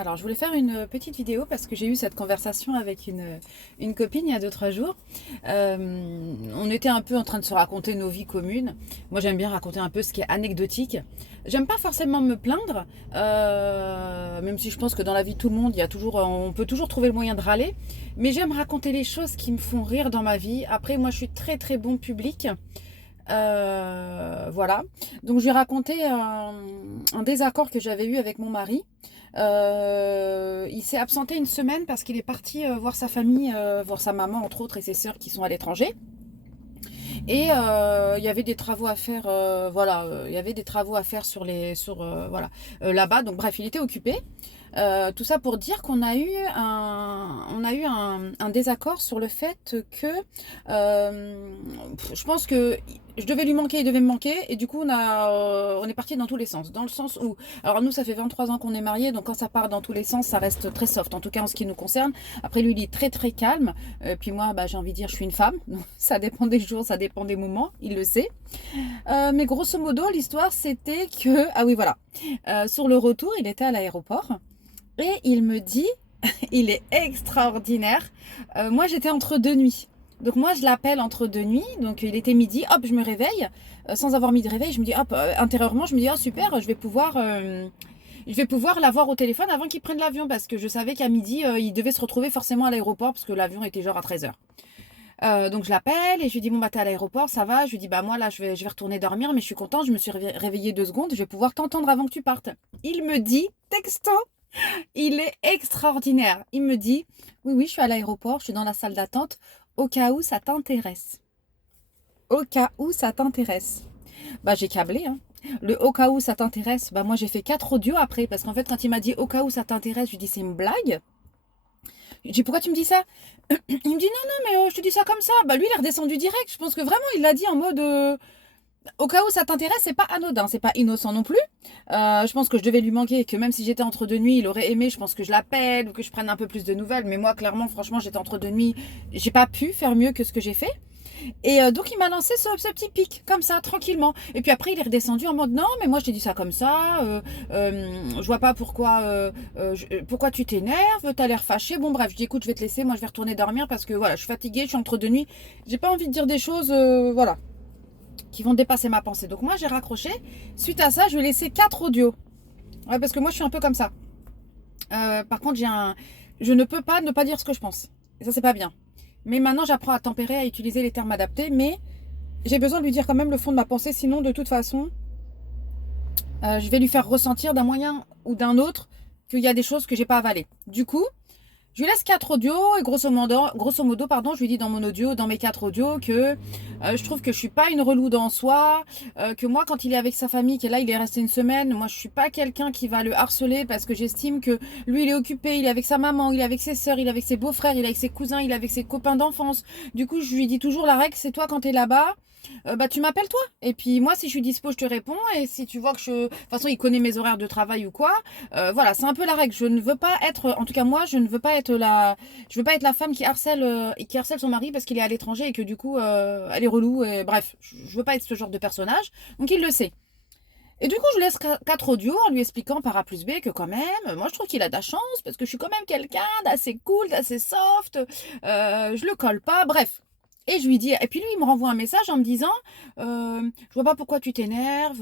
Alors, je voulais faire une petite vidéo parce que j'ai eu cette conversation avec une copine il y a 2 3 jours. On était un peu en train de se raconter nos vies communes. Moi, j'aime bien raconter un peu ce qui est anecdotique. J'aime pas forcément me plaindre, même si je pense que dans la vie de tout le monde, on peut toujours trouver le moyen de râler. Mais j'aime raconter les choses qui me font rire dans ma vie. Après, moi, je suis très très bon public. Voilà. Donc je lui ai raconté un désaccord que j'avais eu avec mon mari. Il s'est absenté une semaine parce qu'il est parti voir sa famille, voir sa maman entre autres et ses sœurs qui sont à l'étranger. Et il y avait des travaux à faire, voilà, il y avait des travaux à faire voilà, là-bas. Donc bref, il était occupé. Tout ça pour dire qu'on a eu un désaccord sur le fait que je pense que je devais lui manquer, il devait me manquer, et du coup on est parti dans tous les sens. Dans le sens où, alors nous ça fait 23 ans qu'on est mariés, donc quand ça part dans tous les sens, ça reste très soft, en tout cas en ce qui nous concerne. Après lui il est très très calme, puis moi bah, j'ai envie de dire je suis une femme, donc ça dépend des jours, ça dépend des moments, il le sait. Mais grosso modo l'histoire c'était que, ah oui voilà, sur le retour il était à l'aéroport. Et il me dit, il est extraordinaire. Moi, j'étais entre deux nuits. Donc moi, je l'appelle entre deux nuits. Donc il était midi, hop, je me réveille. Sans avoir mis de réveil, je me dis, hop, intérieurement, je me dis, oh super, je vais pouvoir l'avoir au téléphone avant qu'il prenne l'avion. Parce que je savais qu'à midi, il devait se retrouver forcément à l'aéroport parce que l'avion était genre à 13h. Donc je l'appelle et je lui dis, bon bah t'es à l'aéroport, ça va. Je lui dis, bah moi là, je vais retourner dormir, mais je suis contente, je me suis réveillée 2 secondes, je vais pouvoir t'entendre avant que tu partes. Il me dit, texto, il est extraordinaire. Il me dit, oui, oui, je suis à l'aéroport, je suis dans la salle d'attente, au cas où ça t'intéresse. Au cas où ça t'intéresse. Bah, j'ai câblé, hein. Le au cas où ça t'intéresse, bah, moi, j'ai fait 4 audios après, parce qu'en fait, quand il m'a dit au cas où ça t'intéresse, je lui dis, c'est une blague. Je lui dis, pourquoi tu me dis ça? Il me dit, non, non, mais je te dis ça comme ça. Bah, lui, il est redescendu direct. Je pense que vraiment, il l'a dit en mode, au cas où ça t'intéresse, c'est pas anodin, c'est pas innocent non plus. Je pense que je devais lui manquer et que même si j'étais entre deux nuits, il aurait aimé, je pense que je l'appelle ou que je prenne un peu plus de nouvelles. Mais moi, clairement, franchement, j'étais entre deux nuits, j'ai pas pu faire mieux que ce que j'ai fait. Et donc, il m'a lancé ce petit pic, comme ça, tranquillement. Et puis après, il est redescendu en mode non, mais moi, je t'ai dit ça comme ça. Je vois pas pourquoi tu t'énerves, t'as l'air fâché. Bon, bref, je dis écoute, je vais te laisser, moi, je vais retourner dormir parce que voilà, je suis fatiguée, je suis entre deux nuits. J'ai pas envie de dire des choses, voilà, qui vont dépasser ma pensée. Donc moi j'ai raccroché. Suite à ça, je vais laisser 4 audios. Ouais, parce que moi je suis un peu comme ça. Par contre, je ne peux pas ne pas dire ce que je pense. Et ça c'est pas bien. Mais maintenant j'apprends à tempérer, à utiliser les termes adaptés. Mais j'ai besoin de lui dire quand même le fond de ma pensée. Sinon, de toute façon, je vais lui faire ressentir d'un moyen ou d'un autre qu'il y a des choses que j'ai pas avalées. Du coup, je lui laisse 4 audios et grosso modo, pardon, je lui dis dans mon audio, dans mes 4 audios, que je trouve que je suis pas une reloude en soi, que moi quand il est avec sa famille, que là il est resté une semaine, moi je suis pas quelqu'un qui va le harceler parce que j'estime que lui il est occupé, il est avec sa maman, il est avec ses sœurs, il est avec ses beaux-frères, il est avec ses cousins, il est avec ses copains d'enfance. Du coup je lui dis toujours la règle, c'est toi quand t'es là-bas. Bah tu m'appelles toi et puis moi si je suis dispo je te réponds et si tu vois que de toute façon il connaît mes horaires de travail ou quoi. Voilà, c'est un peu la règle. Je ne veux pas être, en tout cas moi, je veux pas être la femme qui harcèle son mari parce qu'il est à l'étranger et que du coup, elle est relou. Et bref, je veux pas être ce genre de personnage. Donc il le sait. Et du coup, je laisse 4 audios en lui expliquant par A plus B que quand même, moi je trouve qu'il a de la chance parce que je suis quand même quelqu'un d'assez cool, d'assez soft. Je le colle pas. Bref. Et je lui dis, et puis lui, il me renvoie un message en me disant, je vois pas pourquoi tu t'énerves.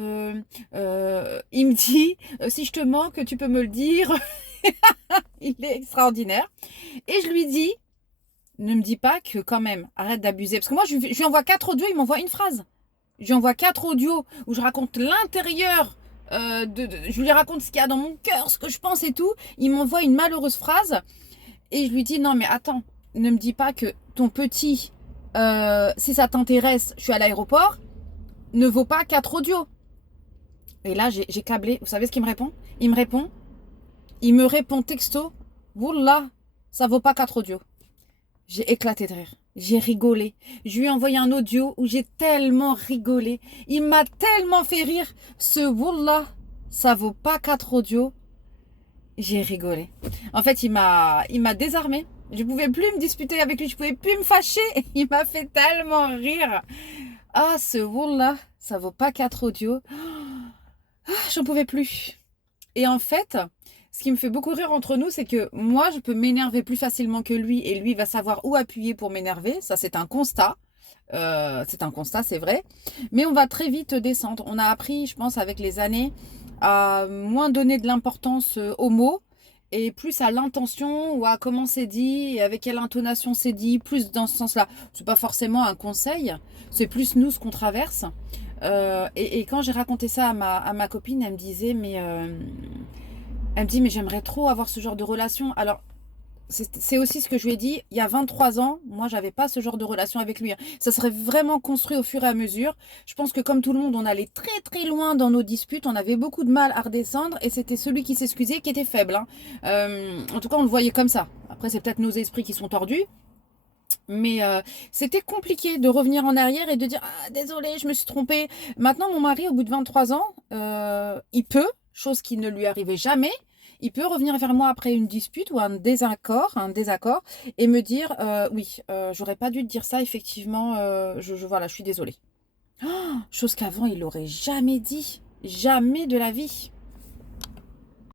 Il me dit, si je te manque, tu peux me le dire. Il est extraordinaire. Et je lui dis, ne me dis pas que quand même, arrête d'abuser. Parce que moi, je lui envoie 4 audios, il m'envoie une phrase. Je lui envoie 4 audios où je raconte l'intérieur. Je lui raconte ce qu'il y a dans mon cœur, ce que je pense et tout. Il m'envoie une malheureuse phrase. Et je lui dis, non mais attends, ne me dis pas que ton petit, si ça t'intéresse, je suis à l'aéroport, ne vaut pas 4 audios. Et là, j'ai câblé. Vous savez ce qu'il me répond? Il me répond texto, Wallah, ça vaut pas 4 audios. J'ai éclaté de rire. J'ai rigolé. Je lui ai envoyé un audio où j'ai tellement rigolé. Il m'a tellement fait rire. Ce Wallah, ça vaut pas 4 audios. J'ai rigolé. En fait, il m'a désarmé. Je pouvais plus me disputer avec lui. Je pouvais plus me fâcher. Il m'a fait tellement rire. Ah, ce Wallah, ça vaut pas 4 audios. Ah, j'en pouvais plus. Et en fait, ce qui me fait beaucoup rire entre nous, c'est que moi, je peux m'énerver plus facilement que lui et lui va savoir où appuyer pour m'énerver. Ça, c'est un constat. C'est un constat, c'est vrai. Mais on va très vite descendre. On a appris, je pense, avec les années, à moins donner de l'importance aux mots et plus à l'intention ou à comment c'est dit et avec quelle intonation c'est dit, plus dans ce sens-là. C'est pas forcément un conseil, c'est plus nous ce qu'on traverse. Et quand j'ai raconté ça à ma copine, elle me disait, elle me dit, mais j'aimerais trop avoir ce genre de relation. Alors, c'est aussi ce que je lui ai dit. Il y a 23 ans, moi, j'avais pas ce genre de relation avec lui, hein. Ça serait vraiment construit au fur et à mesure. Je pense que comme tout le monde, on allait très très loin dans nos disputes. On avait beaucoup de mal à redescendre et c'était celui qui s'excusait qui était faible, hein. En tout cas, on le voyait comme ça. Après, c'est peut-être nos esprits qui sont tordus. Mais c'était compliqué de revenir en arrière et de dire ah désolé, je me suis trompée. Maintenant, mon mari, au bout de 23 ans, il peut, chose qui ne lui arrivait jamais, il peut revenir vers moi après une dispute ou un désaccord, et me dire oui, j'aurais pas dû te dire ça, effectivement, voilà, je suis désolée. Oh, chose qu'avant, il n'aurait jamais dit, jamais de la vie.